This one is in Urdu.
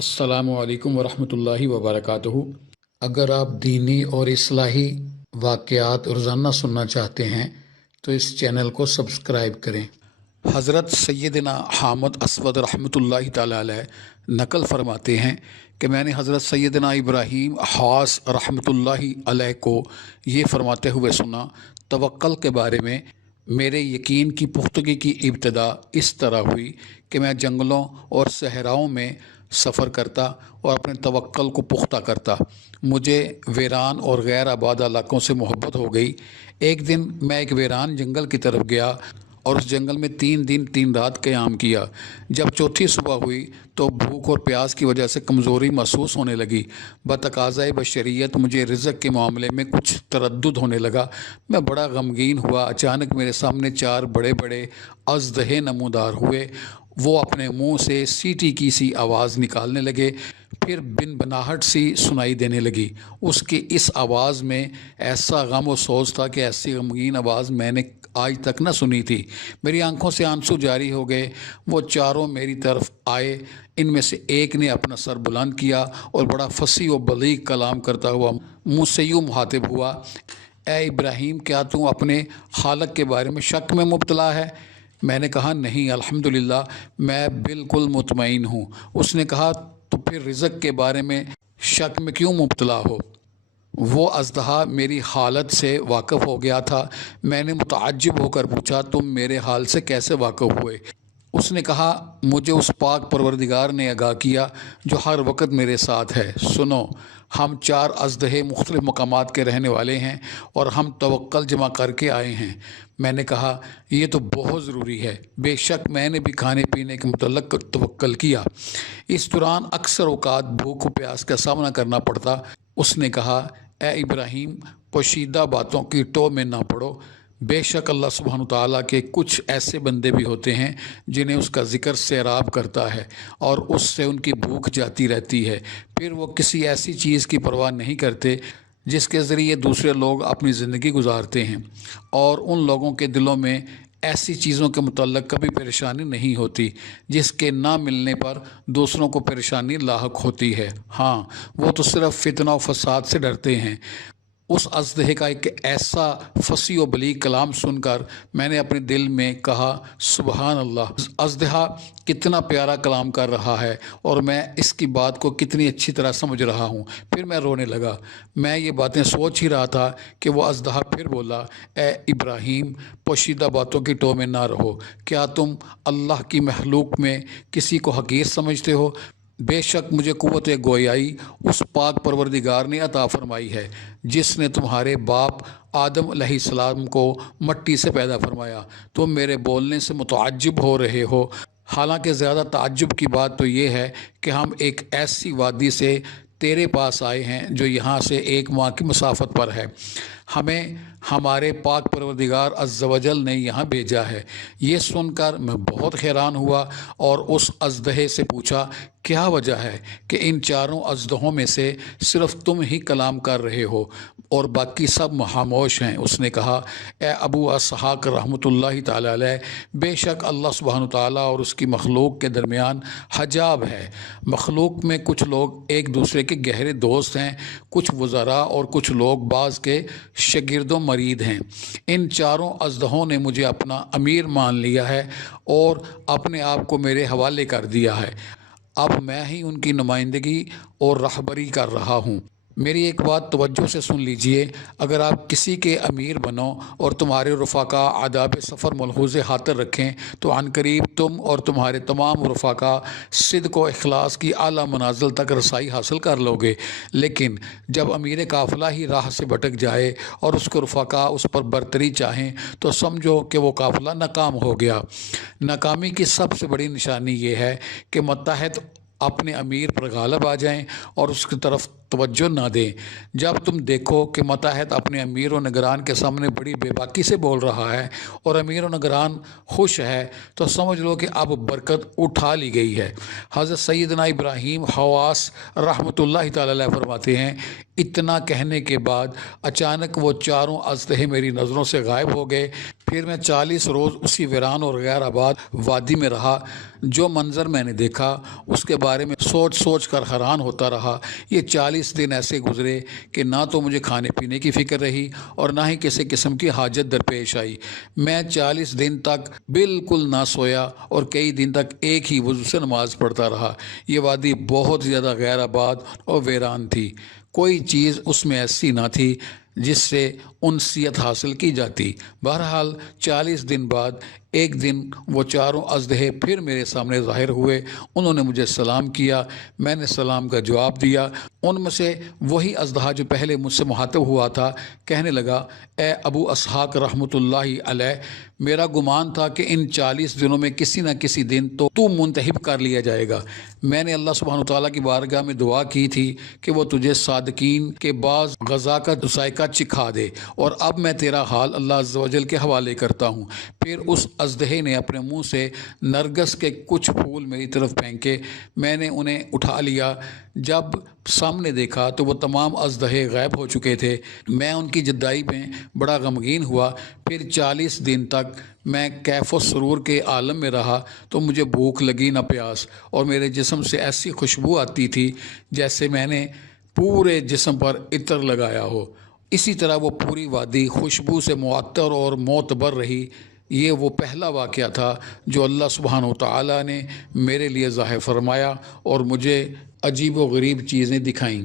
السلام علیکم ورحمۃ اللہ وبرکاتہ۔ اگر آپ دینی اور اصلاحی واقعات روزانہ سننا چاہتے ہیں تو اس چینل کو سبسکرائب کریں۔ حضرت سیدنا حامد اسود رحمۃ اللہ تعالی علیہ نقل فرماتے ہیں کہ میں نے حضرت سیدنا ابراہیم حاص رحمۃ اللہ علیہ کو یہ فرماتے ہوئے سنا، توکل کے بارے میں میرے یقین کی پختگی کی ابتدا اس طرح ہوئی کہ میں جنگلوں اور صحراؤں میں سفر کرتا اور اپنے توکل کو پختہ کرتا۔ مجھے ویران اور غیر آباد علاقوں سے محبت ہو گئی۔ ایک دن میں ایک ویران جنگل کی طرف گیا اور اس جنگل میں 3 دن 3 رات قیام کیا۔ جب چوتھی صبح ہوئی تو بھوک اور پیاس کی وجہ سے کمزوری محسوس ہونے لگی۔ بتقاضۂ بشریت مجھے رزق کے معاملے میں کچھ تردد ہونے لگا۔ میں بڑا غمگین ہوا۔ اچانک میرے سامنے 4 بڑے بڑے اژدہے نمودار ہوئے۔ وہ اپنے منہ سے سیٹی کی سی آواز نکالنے لگے، پھر بن بناہٹ سی سنائی دینے لگی۔ اس کی اس آواز میں ایسا غم و سوز تھا کہ ایسی غمگین آواز میں نے آج تک نہ سنی تھی۔ میری آنکھوں سے آنسو جاری ہو گئے۔ وہ چاروں میری طرف آئے۔ ان میں سے ایک نے اپنا سر بلند کیا اور بڑا فصیح و بلیغ کلام کرتا ہوا مجھ سے یوں مخاطب ہوا: اے ابراہیم، کیا تم اپنے خالق کے بارے میں شک میں مبتلا ہے؟ میں نے کہا نہیں الحمدللہ، میں بالکل مطمئن ہوں۔ اس نے کہا تو پھر رزق کے بارے میں شک میں کیوں مبتلا ہو؟ وہ اژدہا میری حالت سے واقف ہو گیا تھا۔ میں نے متعجب ہو کر پوچھا تم میرے حال سے کیسے واقف ہوئے؟ اس نے کہا مجھے اس پاک پروردگار نے آگاہ کیا جو ہر وقت میرے ساتھ ہے۔ سنو، ہم 4 اژدہے مختلف مقامات کے رہنے والے ہیں اور ہم توکل جمع کر کے آئے ہیں۔ میں نے کہا یہ تو بہت ضروری ہے۔ بے شک میں نے بھی کھانے پینے کے متعلق توکل کیا۔ اس دوران اکثر اوقات بھوک و پیاس کا سامنا کرنا پڑتا۔ اس نے کہا اے ابراہیم، پوشیدہ باتوں کی ٹو میں نہ پڑو۔ بے شک اللہ سبحانہ تعالیٰ کے کچھ ایسے بندے بھی ہوتے ہیں جنہیں اس کا ذکر سیراب کرتا ہے اور اس سے ان کی بھوک جاتی رہتی ہے، پھر وہ کسی ایسی چیز کی پرواہ نہیں کرتے جس کے ذریعے دوسرے لوگ اپنی زندگی گزارتے ہیں، اور ان لوگوں کے دلوں میں ایسی چیزوں کے متعلق کبھی پریشانی نہیں ہوتی جس کے نہ ملنے پر دوسروں کو پریشانی لاحق ہوتی ہے۔ ہاں، وہ تو صرف فتنہ و فساد سے ڈرتے ہیں۔ اس اژدہے کا ایک ایسا فصیح و بلیغ کلام سن کر میں نے اپنے دل میں کہا سبحان اللہ، اژدہا کتنا پیارا کلام کر رہا ہے اور میں اس کی بات کو کتنی اچھی طرح سمجھ رہا ہوں۔ پھر میں رونے لگا۔ میں یہ باتیں سوچ ہی رہا تھا کہ وہ اژدہا پھر بولا اے ابراہیم، پوشیدہ باتوں کی ٹو میں نہ رہو۔ کیا تم اللہ کی مخلوق میں کسی کو حقیر سمجھتے ہو؟ بے شک مجھے قوت گویائی اس پاک پروردگار نے عطا فرمائی ہے جس نے تمہارے باپ آدم علیہ السلام کو مٹی سے پیدا فرمایا۔ تم میرے بولنے سے متعجب ہو رہے ہو، حالانکہ زیادہ تعجب کی بات تو یہ ہے کہ ہم ایک ایسی وادی سے تیرے پاس آئے ہیں جو یہاں سے 1 ماہ کی مسافت پر ہے۔ ہمیں ہمارے پاک پروردگار عز و جل نے یہاں بھیجا ہے۔ یہ سن کر میں بہت حیران ہوا اور اس اژدہے سے پوچھا کیا وجہ ہے کہ ان 4 اژدہوں میں سے صرف تم ہی کلام کر رہے ہو اور باقی سب خاموش ہیں؟ اس نے کہا اے ابو اسحاق رحمۃ اللہ تعالی علیہ، بے شک اللہ سبحانہ تعالیٰ اور اس کی مخلوق کے درمیان حجاب ہے۔ مخلوق میں کچھ لوگ ایک دوسرے کے گہرے دوست ہیں، کچھ وزراء اور کچھ لوگ بعض کے شاگرد و مرید ہیں۔ ان 4 اژدہوں نے مجھے اپنا امیر مان لیا ہے اور اپنے آپ کو میرے حوالے کر دیا ہے۔ اب میں ہی ان کی نمائندگی اور رہبری کر رہا ہوں۔ میری ایک بات توجہ سے سن لیجئے، اگر آپ کسی کے امیر بنو اور تمہارے رفقا آداب سفر ملحوظ خاطر رکھیں تو عنقریب تم اور تمہارے تمام رفقا صدق و اخلاص کی اعلیٰ منازل تک رسائی حاصل کر لو گے۔ لیکن جب امیر قافلہ ہی راہ سے بھٹک جائے اور اس کو رفقا اس پر برتری چاہیں تو سمجھو کہ وہ قافلہ ناکام ہو گیا۔ ناکامی کی سب سے بڑی نشانی یہ ہے کہ متحد اپنے امیر پر غالب آ جائیں اور اس کی طرف توجہ نہ دیں۔ جب تم دیکھو کہ ماتحت اپنے امیر و نگران کے سامنے بڑی بے باکی سے بول رہا ہے اور امیر و نگران خوش ہے تو سمجھ لو کہ اب برکت اٹھا لی گئی ہے۔ حضرت سیدنا ابراہیم خواص رحمۃ اللہ تعالی علیہ فرماتے ہیں، اتنا کہنے کے بعد اچانک وہ چاروں اژدہے میری نظروں سے غائب ہو گئے۔ پھر میں 40 روز اسی ویران اور غیر آباد وادی میں رہا۔ جو منظر میں نے دیکھا اس کے بارے میں سوچ سوچ کر حیران ہوتا رہا۔ یہ 40 دن ایسے گزرے کہ نہ تو مجھے کھانے پینے کی فکر رہی اور نہ ہی کسی قسم کی حاجت درپیش آئی۔ میں 40 دن تک بالکل نہ سویا اور کئی دن تک ایک ہی وضو سے نماز پڑھتا رہا۔ یہ وادی بہت زیادہ غیر آباد اور ویران تھی۔ کوئی چیز اس میں ایسی نہ تھی جس سے انسیت حاصل کی جاتی۔ بہرحال 40 دن بعد ایک دن وہ چاروں اژدہے پھر میرے سامنے ظاہر ہوئے۔ انہوں نے مجھے سلام کیا، میں نے سلام کا جواب دیا۔ ان میں سے وہی اژدہا جو پہلے مجھ سے مخاطب ہوا تھا کہنے لگا، اے ابو اسحاق رحمۃ اللہ علیہ، میرا گمان تھا کہ ان 40 دنوں میں کسی نہ کسی دن تو منتخب کر لیا جائے گا۔ میں نے اللہ سبحانہ وتعالیٰ کی بارگاہ میں دعا کی تھی کہ وہ تجھے صادقین کے بعض غذا کا ذائقہ چکھا دے، اور اب میں تیرا حال اللہ عز و جل کے حوالے کرتا ہوں۔ پھر اس اژدہے نے اپنے منہ سے نرگس کے کچھ پھول میری طرف پھینکے۔ میں نے انہیں اٹھا لیا۔ جب سامنے دیکھا تو وہ تمام اژدہے غائب ہو چکے تھے۔ میں ان کی جدائی میں بڑا غمگین ہوا۔ پھر 40 دن تک میں کیف و سرور کے عالم میں رہا تو مجھے بھوک لگی نہ پیاس، اور میرے جسم سے ایسی خوشبو آتی تھی جیسے میں نے پورے جسم پر عطر لگایا ہو۔ اسی طرح وہ پوری وادی خوشبو سے معطر اور معتبر رہی۔ یہ وہ پہلا واقعہ تھا جو اللہ سبحانہ و تعالیٰ نے میرے لیے ظاہر فرمایا اور مجھے عجیب و غریب چیزیں دکھائیں۔